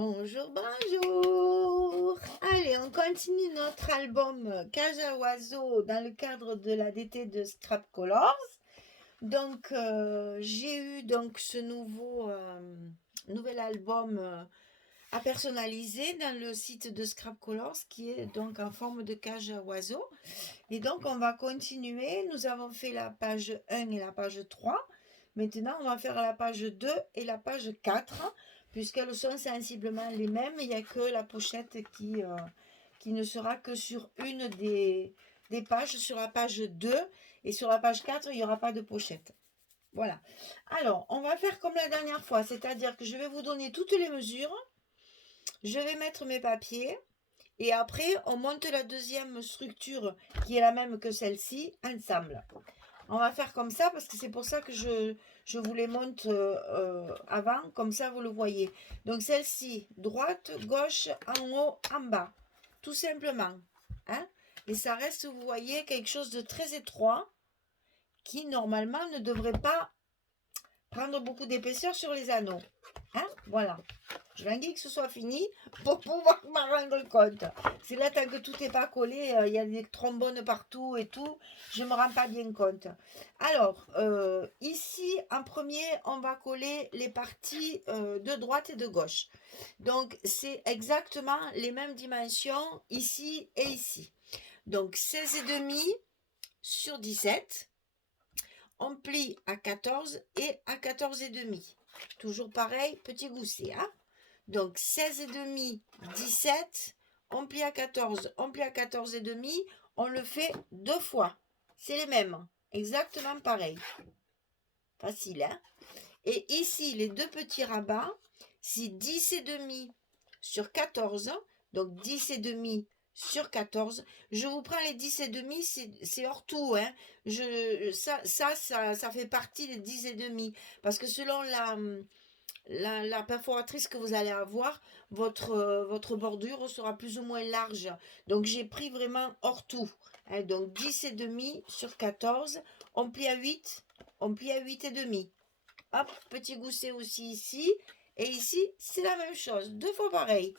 Bonjour, bonjour. Allez, on continue notre album Cage à oiseaux dans le cadre de la DT de Scrap Colors. Donc, j'ai eu donc ce nouvel album à personnaliser dans le site de Scrap Colors qui est donc en forme de cage à oiseaux. Et donc, on va continuer. Nous avons fait la page 1 et la page 3. Maintenant, on va faire la page 2 et la page 4, puisqu'elles sont sensiblement les mêmes. Il n'y a que la pochette qui ne sera que sur une des pages, sur la page 2. Et sur la page 4, il n'y aura pas de pochette. Voilà. Alors, on va faire comme la dernière fois, c'est-à-dire que je vais vous donner toutes les mesures. Je vais mettre mes papiers. Et après, on monte la deuxième structure qui est la même que celle-ci ensemble. On va faire comme ça parce que c'est pour ça que je vous les monte avant, comme ça vous le voyez. Donc celle-ci, droite, gauche, en haut, en bas. Tout simplement. Hein? Et ça reste, vous voyez, quelque chose de très étroit qui normalement ne devrait pas prendre beaucoup d'épaisseur sur les anneaux. Hein? Voilà. Je languis que ce soit fini pour pouvoir m'en rendre compte. C'est là, tant que tout n'est pas collé, il y a des trombones partout et tout, je ne me rends pas bien compte. Alors, ici, en premier, on va coller les parties de droite et de gauche. Donc, c'est exactement les mêmes dimensions ici et ici. Donc, 16,5 sur 17. On plie à 14 et à 14,5. Toujours pareil, petit gousset, hein? Donc 16,5, 17, on plie à 14, on plie à 14,5, on le fait deux fois. C'est les mêmes, exactement pareil. Facile, hein? Et ici, les deux petits rabats, c'est 10,5 sur 14, donc 10,5 sur 14. Je vous prends les 10,5, c'est hors tout, hein? Ça fait partie des 10,5, parce que selon la perforatrice que vous allez avoir, votre bordure sera plus ou moins large. Donc j'ai pris vraiment hors tout. Hein, donc 10,5 sur 14. On plie à 8. On plie à 8,5. Hop, petit gousset aussi ici. Et ici, c'est la même chose. Deux fois pareil.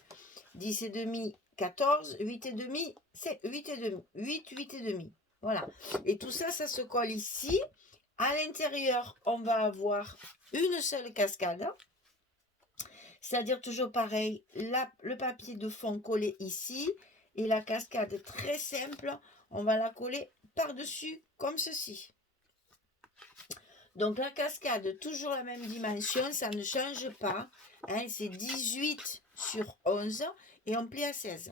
10,5, 14. 8,5, c'est 8,5. 8, 8,5. Voilà. Et tout ça, ça se colle ici. À l'intérieur, on va avoir une seule cascade. C'est-à-dire toujours pareil, le papier de fond collé ici et la cascade très simple, on va la coller par-dessus comme ceci. Donc la cascade, toujours la même dimension, ça ne change pas. Hein, c'est 18 sur 11 et on plie à 16.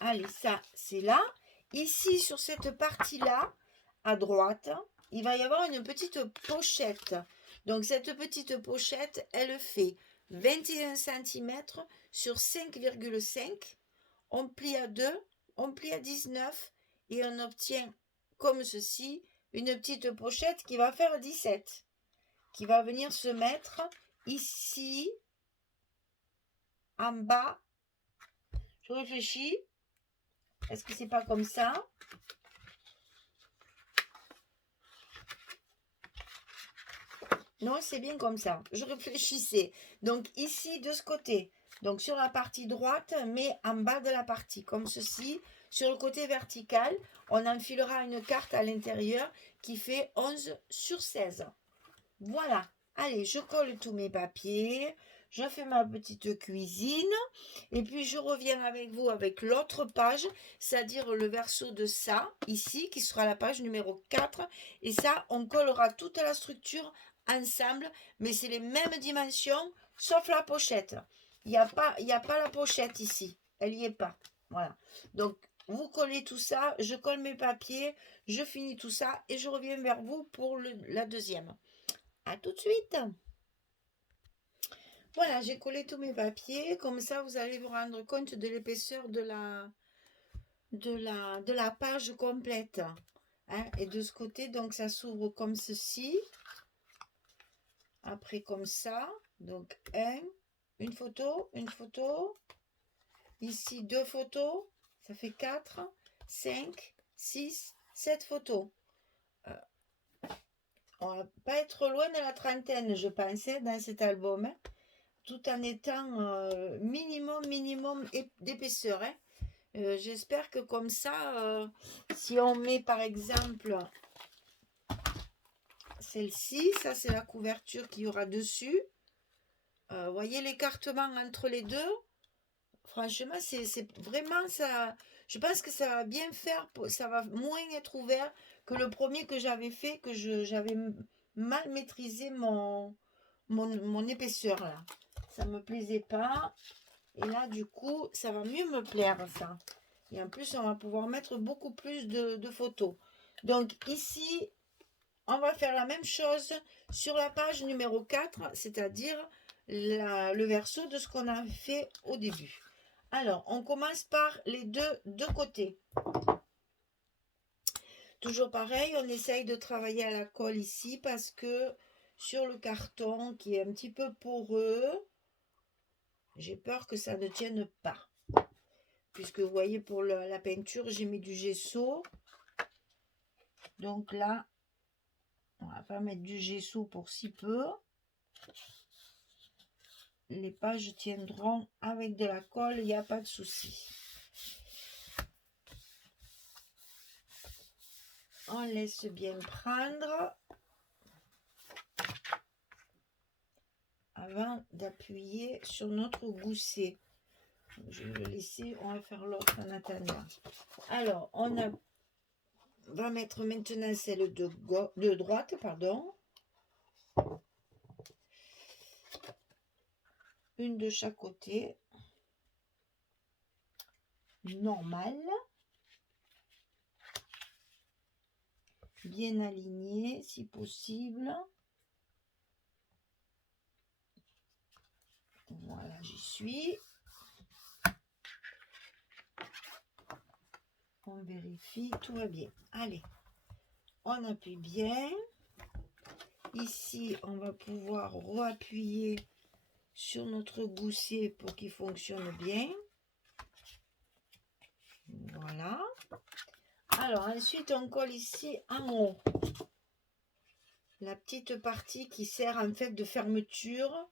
Allez, ça c'est là. Ici sur cette partie-là, à droite, il va y avoir une petite pochette. Donc cette petite pochette, elle fait 21 cm sur 5,5. On plie à 2, on plie à 19 et on obtient comme ceci une petite pochette qui va faire 17. Qui va venir se mettre ici, en bas. Je réfléchis. Est-ce que c'est pas comme ça? Non, c'est bien comme ça. Je réfléchissais. Donc ici, de ce côté. Donc sur la partie droite, mais en bas de la partie, comme ceci. Sur le côté vertical, on enfilera une carte à l'intérieur qui fait 11 sur 16. Voilà. Allez, je colle tous mes papiers. Je fais ma petite cuisine. Et puis je reviens avec vous avec l'autre page, c'est-à-dire le verso de ça, ici, qui sera la page numéro 4. Et ça, on collera toute la structure ensemble, mais c'est les mêmes dimensions, sauf la pochette. Il n'y a pas la pochette ici. Elle n'y est pas. Voilà. Donc, vous collez tout ça, je colle mes papiers, je finis tout ça et je reviens vers vous pour la deuxième. À tout de suite. Voilà, j'ai collé tous mes papiers. Comme ça, vous allez vous rendre compte de l'épaisseur de la page complète. Hein. Et de ce côté, donc ça s'ouvre comme ceci. Après comme ça. Donc une photo. Ici 2 photos. Ça fait 4, 5, 6, 7 photos. On va pas être loin de la trentaine, je pensais, dans cet album. Hein. tout en étant minimum d'épaisseur, hein. J'espère que comme ça, si on met par exemple celle-ci, ça c'est la couverture qu'il y aura dessus. Voyez l'écartement entre les deux. Franchement, c'est vraiment ça. Je pense que ça va bien faire, ça va moins être ouvert que le premier que j'avais fait, que j'avais mal maîtrisé mon épaisseur là. Ça me plaisait pas. Et là, du coup, ça va mieux me plaire ça. Et en plus, on va pouvoir mettre beaucoup plus de photos. Donc ici, on va faire la même chose sur la page numéro 4, c'est-à-dire le verso de ce qu'on a fait au début. Alors, on commence par les deux côtés. Toujours pareil, on essaye de travailler à la colle ici parce que sur le carton qui est un petit peu poreux, j'ai peur que ça ne tienne pas. Puisque vous voyez, pour la peinture, j'ai mis du gesso. Donc là, on va pas mettre du gesso pour si peu. Les pages tiendront avec de la colle, il n'y a pas de souci. On laisse bien prendre avant d'appuyer sur notre gousset. Je vais le laisser, on va faire l'autre en attendant. Alors, va mettre maintenant celle de droite, pardon. Une de chaque côté. Normal. Bien aligné si possible. Voilà, j'y suis. On vérifie, tout va bien. Allez, on appuie bien. Ici, on va pouvoir réappuyer sur notre gousset pour qu'il fonctionne bien. Voilà. Alors, ensuite, on colle ici en haut la petite partie qui sert en fait de fermeture,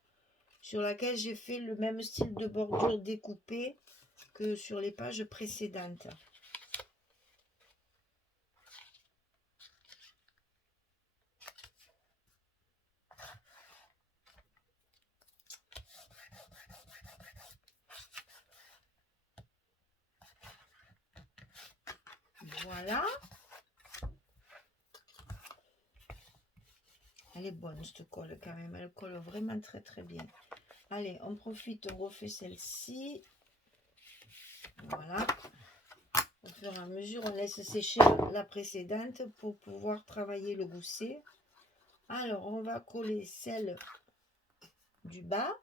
sur laquelle j'ai fait le même style de bordure découpée que sur les pages précédentes. Voilà. Elle est bonne cette colle quand même, elle colle vraiment très très bien. Allez, on profite, on refait celle-ci. Voilà. Au fur et à mesure, on laisse sécher la précédente pour pouvoir travailler le gousset. Alors, on va coller celle du bas.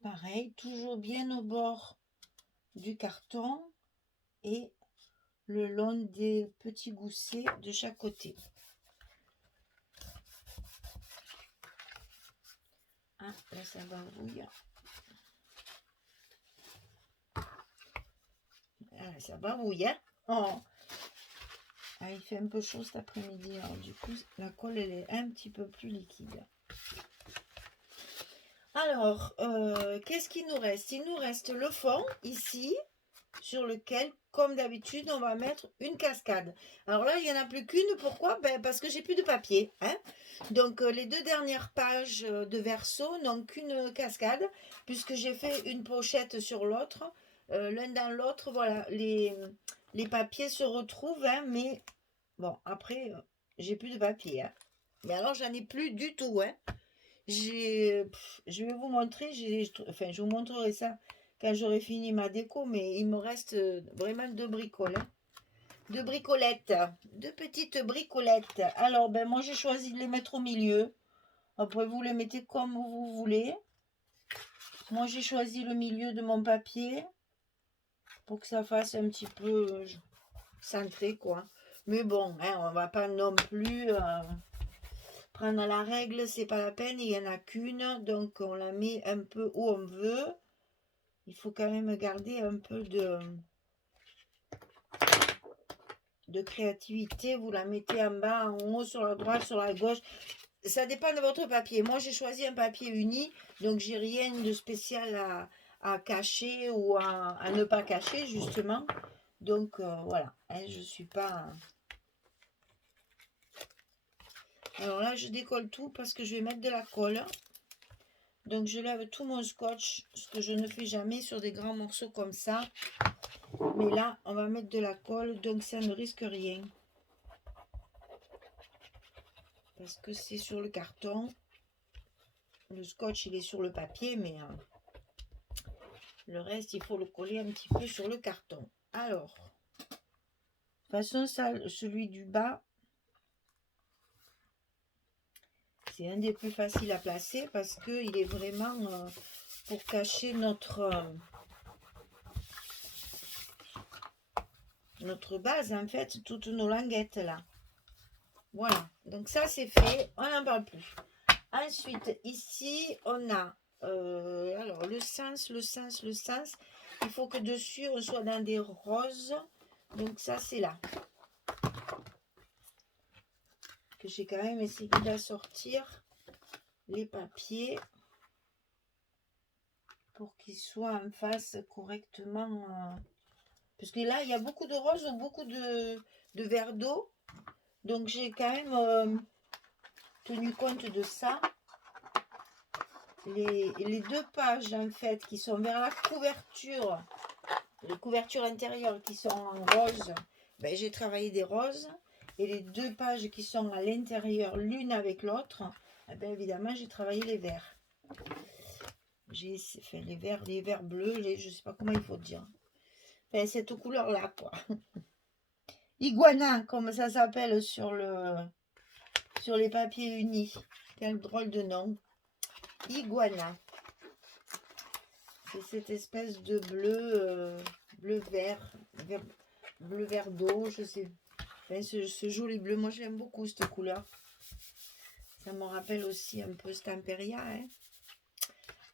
Pareil, toujours bien au bord du carton et le long des petits goussets de chaque côté. Ah, là ça barbouille. Ah, ça barbouille, hein. Oh. Ah, il fait un peu chaud cet après-midi, alors du coup la colle elle est un petit peu plus liquide. Alors, qu'est-ce qu'il nous reste? Il nous reste le fond ici, sur lequel, comme d'habitude, on va mettre une cascade. Alors là, il n'y en a plus qu'une. Pourquoi? Ben, parce que j'ai plus de papier, hein. Donc, les deux dernières pages de verso n'ont qu'une cascade, puisque j'ai fait une pochette sur l'autre. L'un dans l'autre, voilà, les papiers se retrouvent, hein, mais bon, après, j'ai plus de papier, hein. Mais alors, j'en ai plus du tout, hein. Je vais vous montrer, enfin, je vous montrerai ça quand j'aurai fini ma déco, mais il me reste vraiment deux bricoles, hein. Deux bricolettes, deux petites bricolettes. Alors, ben moi, j'ai choisi de les mettre au milieu. Après, vous les mettez comme vous voulez. Moi, j'ai choisi le milieu de mon papier pour que ça fasse un petit peu centré, quoi. Mais bon, hein, on va pas non plus prendre la règle, c'est pas la peine, il n'y en a qu'une, donc on la met un peu où on veut. Il faut quand même garder un peu de créativité, vous la mettez en bas, en haut, sur la droite, sur la gauche. Ça dépend de votre papier. Moi, j'ai choisi un papier uni, donc j'ai rien de spécial à cacher ou à ne pas cacher, justement. Donc, voilà, hein, je suis pas... Alors là, je décolle tout parce que je vais mettre de la colle. Donc, je lève tout mon scotch, ce que je ne fais jamais sur des grands morceaux comme ça. Mais là, on va mettre de la colle, donc ça ne risque rien. Parce que c'est sur le carton. Le scotch, il est sur le papier, mais le reste, il faut le coller un petit peu sur le carton. Alors, de toute façon, ça, celui du bas, c'est un des plus faciles à placer parce qu'il est vraiment pour cacher notre base, en fait, toutes nos languettes là. Voilà, donc ça c'est fait, on n'en parle plus. Ensuite, ici, on a alors le sens. Il faut que dessus, on soit dans des roses. Donc ça, c'est là. Que j'ai quand même essayé d'assortir les papiers pour qu'ils soient en face correctement. Parce que là, il y a beaucoup de roses ou beaucoup de verres d'eau. Donc j'ai quand même tenu compte de ça. Les deux pages en fait qui sont vers la couverture, les couvertures intérieures qui sont en rose, ben, j'ai travaillé des roses, et les deux pages qui sont à l'intérieur l'une avec l'autre, ben, évidemment j'ai travaillé les verts. J'ai fait les verts bleus, je sais pas comment il faut dire, enfin, cette couleur là quoi. Iguana comme ça s'appelle sur les papiers unis, quel drôle de nom. Iguana. C'est cette espèce de bleu vert d'eau, je sais. Enfin, ce joli bleu, moi j'aime beaucoup cette couleur. Ça me rappelle aussi un peu Stamperia. Hein.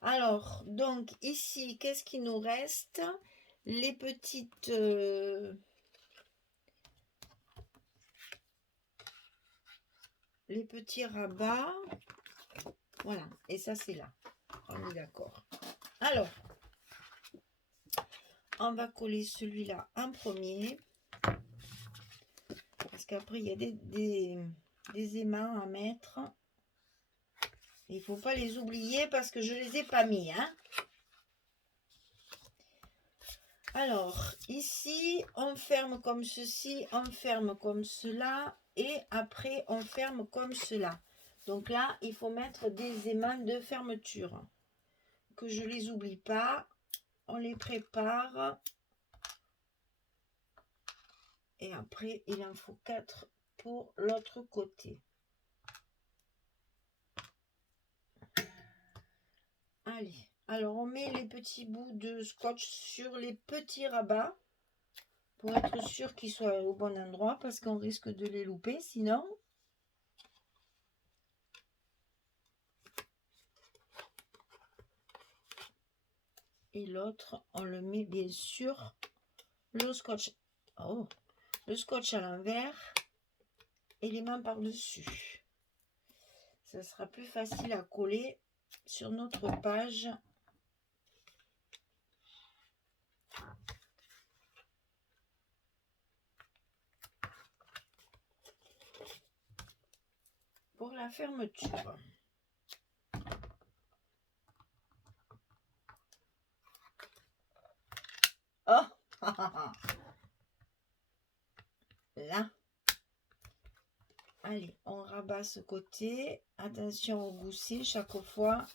Alors, donc ici, qu'est-ce qui nous reste? Les petites... les petits rabats. Voilà, et ça c'est là. On est d'accord. Alors, on va coller celui-là en premier. Parce qu'après, il y a des aimants à mettre. Il ne faut pas les oublier parce que je ne les ai pas mis. Hein. Alors, ici, on ferme comme ceci, on ferme comme cela. Et après, on ferme comme cela. Donc là, il faut mettre des aimants de fermeture. Que je ne les oublie pas. On les prépare. Et après, il en faut 4 pour l'autre côté. Allez, alors on met les petits bouts de scotch sur les petits rabats pour être sûr qu'ils soient au bon endroit parce qu'on risque de les louper sinon. Et l'autre, on le met bien sûr le scotch à l'envers et les mains par-dessus. Ça sera plus facile à coller sur notre page. Pour la fermeture. Oh là. Allez, on rabat ce côté. Attention aux goussets chaque fois,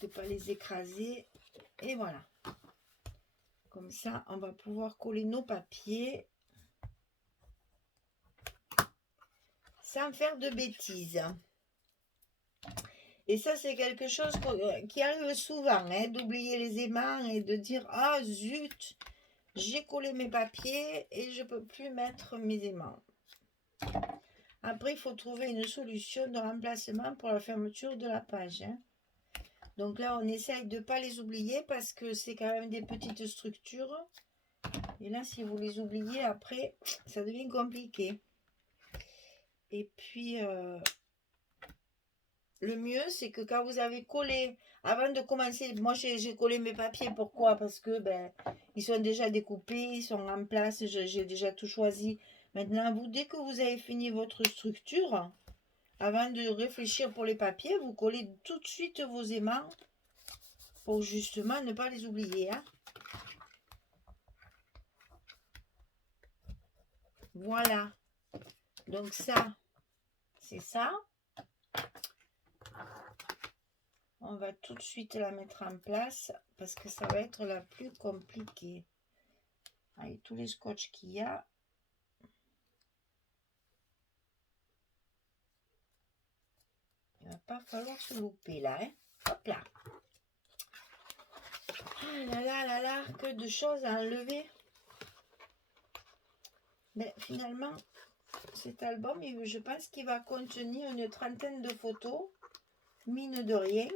de ne pas les écraser. Et voilà. Comme ça, on va pouvoir coller nos papiers sans faire de bêtises. Et ça, c'est quelque chose qui arrive souvent, hein, d'oublier les aimants et de dire « Ah, zut, j'ai collé mes papiers et je ne peux plus mettre mes aimants. » Après, il faut trouver une solution de remplacement pour la fermeture de la page. Hein. Donc là, on essaye de ne pas les oublier parce que c'est quand même des petites structures. Et là, si vous les oubliez, après, ça devient compliqué. Et puis, le mieux, c'est que quand vous avez collé, avant de commencer, moi j'ai collé mes papiers. Pourquoi? Parce que ils sont déjà découpés, ils sont en place, j'ai déjà tout choisi. Maintenant, vous, dès que vous avez fini votre structure, avant de réfléchir pour les papiers, vous collez tout de suite vos aimants pour justement ne pas les oublier. Hein. Voilà. Donc ça, c'est ça. On va tout de suite la mettre en place parce que ça va être la plus compliquée. Avec tous les scotch qu'il y a. Il va pas falloir se louper là. Hein. Hop là. Ah là là là là, que de choses à enlever. Mais finalement, cet album, je pense qu'il va contenir une trentaine de photos. Mine de rien.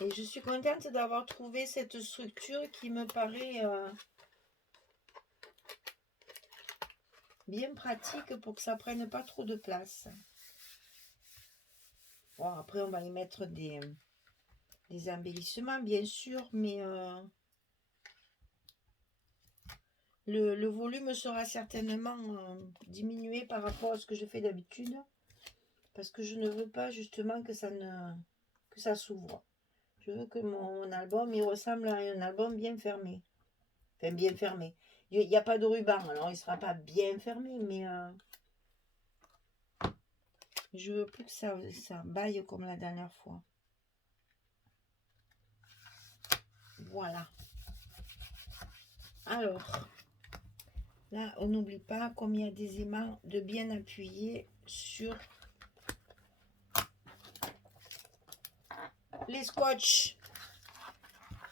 Et je suis contente d'avoir trouvé cette structure qui me paraît bien pratique pour que ça prenne pas trop de place. Bon, après, on va y mettre des embellissements, bien sûr, mais le volume sera certainement diminué par rapport à ce que je fais d'habitude. Parce que je ne veux pas justement que ça s'ouvre. Je veux que mon album, il ressemble à un album bien fermé. Enfin, bien fermé. Il n'y a pas de ruban, alors il ne sera pas bien fermé, mais je veux plus que ça baille comme la dernière fois. Voilà. Alors, là, on n'oublie pas, comme il y a des aimants, de bien appuyer sur les scotch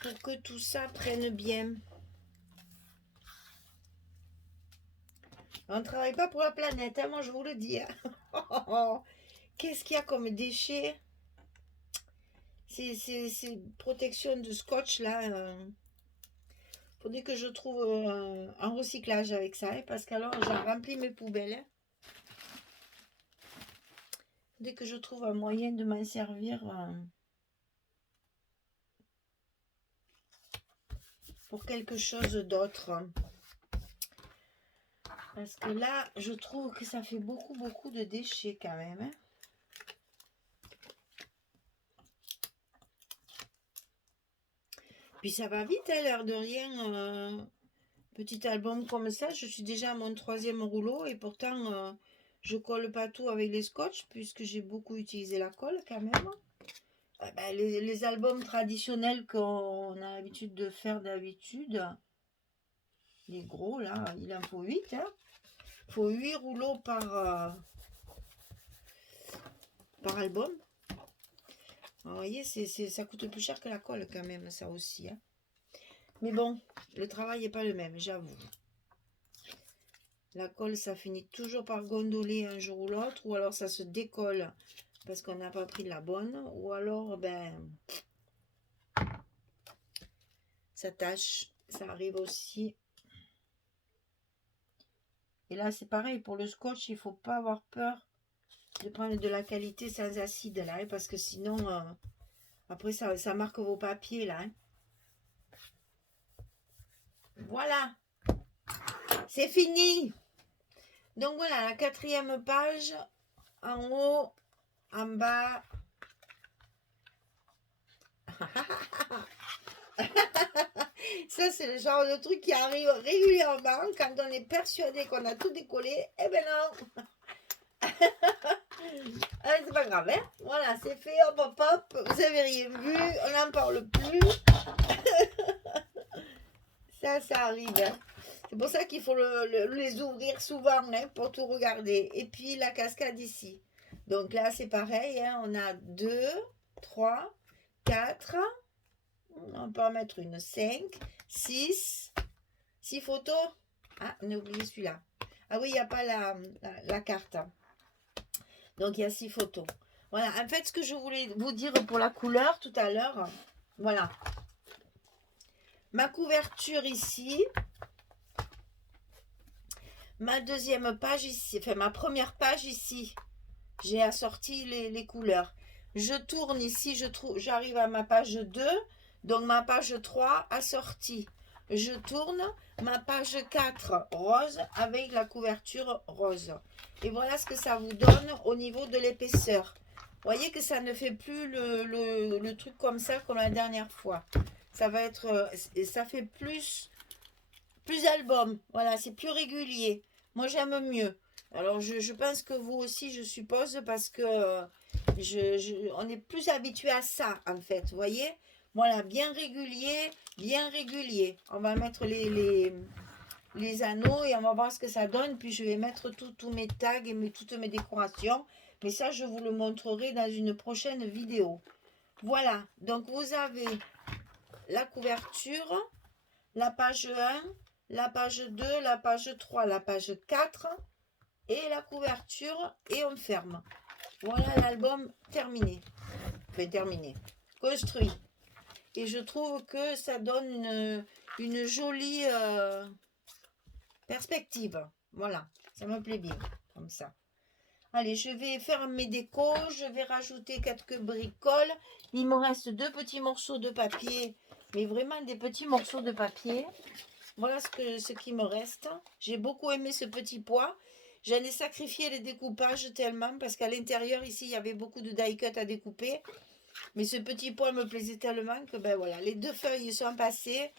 pour que tout ça prenne bien. On ne travaille pas pour la planète, hein, moi je vous le dis. Hein. Qu'est-ce qu'il y a comme déchets? Ces protections de scotch là. Faudrait que je trouve un recyclage avec ça, hein, parce qu'alors j'en remplis mes poubelles. Hein. Faudrait que je trouve un moyen de m'en servir pour quelque chose d'autre. Parce que là, je trouve que ça fait beaucoup de déchets quand même. Hein. Puis ça va vite, hein, l'air de rien. Petit album comme ça, je suis déjà à mon 3e rouleau et pourtant je colle pas tout avec les scotch puisque j'ai beaucoup utilisé la colle quand même. Les albums traditionnels qu'on a l'habitude de faire d'habitude, les gros là, il en faut 8. Hein. Il faut 8 rouleaux par album. Alors, vous voyez, ça coûte plus cher que la colle quand même, ça aussi. Hein. Mais bon, le travail n'est pas le même, j'avoue. La colle, ça finit toujours par gondoler un jour ou l'autre, ou alors ça se décolle parce qu'on n'a pas pris la bonne, ou alors, ça tâche, ça arrive aussi. Et là, c'est pareil, pour le scotch, il ne faut pas avoir peur de prendre de la qualité sans acide, là, hein, parce que sinon, après, ça marque vos papiers, là. Hein. Voilà, c'est fini. Donc voilà, la 4e page, en haut, en bas. Ça, c'est le genre de truc qui arrive régulièrement quand on est persuadé qu'on a tout décollé. Eh ben non. C'est pas grave, hein. Voilà, c'est fait, hop, hop, hop. Vous avez rien vu, on n'en parle plus. Ça arrive. Hein. C'est pour ça qu'il faut les ouvrir souvent hein, pour tout regarder. Et puis la cascade ici. Donc là, c'est pareil. Hein, on a 2, 3, 4. On peut en mettre une 5, 6 photos. Ah, on a oublié celui-là. Ah oui, il n'y a pas la carte. Donc, il y a 6 photos. Voilà, en fait, ce que je voulais vous dire pour la couleur tout à l'heure, voilà. ma couverture ici, ma deuxième page ici, enfin ma première page ici, j'ai assorti les couleurs. Je tourne ici, j'arrive à ma page 2, donc ma page 3 assortie. Je tourne ma page 4 rose avec la couverture rose. Et voilà ce que ça vous donne au niveau de l'épaisseur. Vous voyez que ça ne fait plus le truc comme ça comme la dernière fois. Ça va être, ça fait plus album. Voilà, c'est plus régulier. Moi, j'aime mieux. Alors, je pense que vous aussi, je suppose, parce que on est plus habitué à ça, en fait. Vous voyez? Voilà, bien régulier, bien régulier. On va mettre les anneaux et on va voir ce que ça donne. Puis, je vais mettre tous mes tags et toutes mes décorations. Mais ça, je vous le montrerai dans une prochaine vidéo. Voilà, donc vous avez la couverture, la page 1, la page 2, la page 3, la page 4 et la couverture et on ferme. Voilà l'album terminé. Enfin terminé. Construit. Et je trouve que ça donne une jolie perspective. Voilà. Ça me plaît bien. Comme ça. Allez, je vais faire mes décos. Je vais rajouter quelques bricoles. Il me reste 2 petits morceaux de papier. Mais vraiment des petits morceaux de papier. Voilà ce qui me reste. J'ai beaucoup aimé ce petit pois. J'en ai sacrifié les découpages tellement parce qu'à l'intérieur ici il y avait beaucoup de die cut à découper. Mais ce petit pois me plaisait tellement que ben voilà, les 2 feuilles sont passées.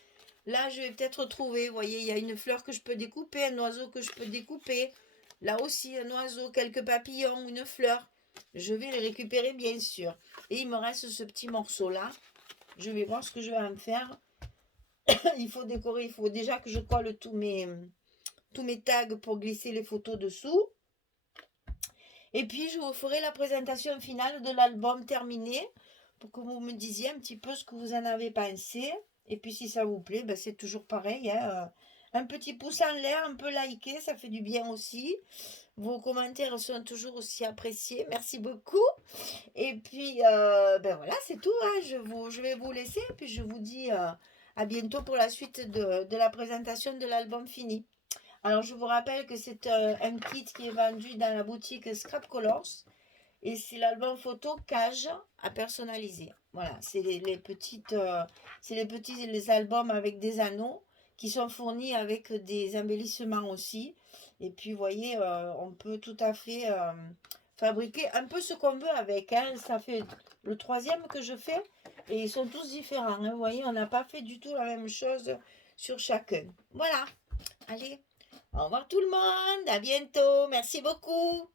Là je vais peut-être trouver, vous voyez, il y a une fleur que je peux découper, un oiseau que je peux découper. Là aussi un oiseau, quelques papillons, une fleur. Je vais les récupérer bien sûr. Et il me reste ce petit morceau là. Je vais voir ce que je vais en faire. Il faut décorer, il faut déjà que je colle tous mes tags pour glisser les photos dessous. Et puis je vous ferai la présentation finale de l'album terminé pour que vous me disiez un petit peu ce que vous en avez pensé. Et puis si ça vous plaît, ben c'est toujours pareil, hein. Un petit pouce en l'air, un peu liké, ça fait du bien aussi. Vos commentaires sont toujours aussi appréciés. Merci beaucoup. Et puis, ben voilà, c'est tout, hein. Je vais vous laisser. Et puis je vous dis à bientôt pour la suite de la présentation de l'album fini. Alors, je vous rappelle que c'est un kit qui est vendu dans la boutique Scrap Colors. Et c'est l'album photo cage à personnaliser. Voilà, c'est les petits albums avec des anneaux qui sont fournis avec des embellissements aussi. Et puis, vous voyez, on peut tout à fait fabriquer un peu ce qu'on veut avec, hein. Ça fait le 3e que je fais et ils sont tous différents, hein. Vous voyez, on n'a pas fait du tout la même chose sur chacun. Voilà, allez, au revoir tout le monde, à bientôt, merci beaucoup.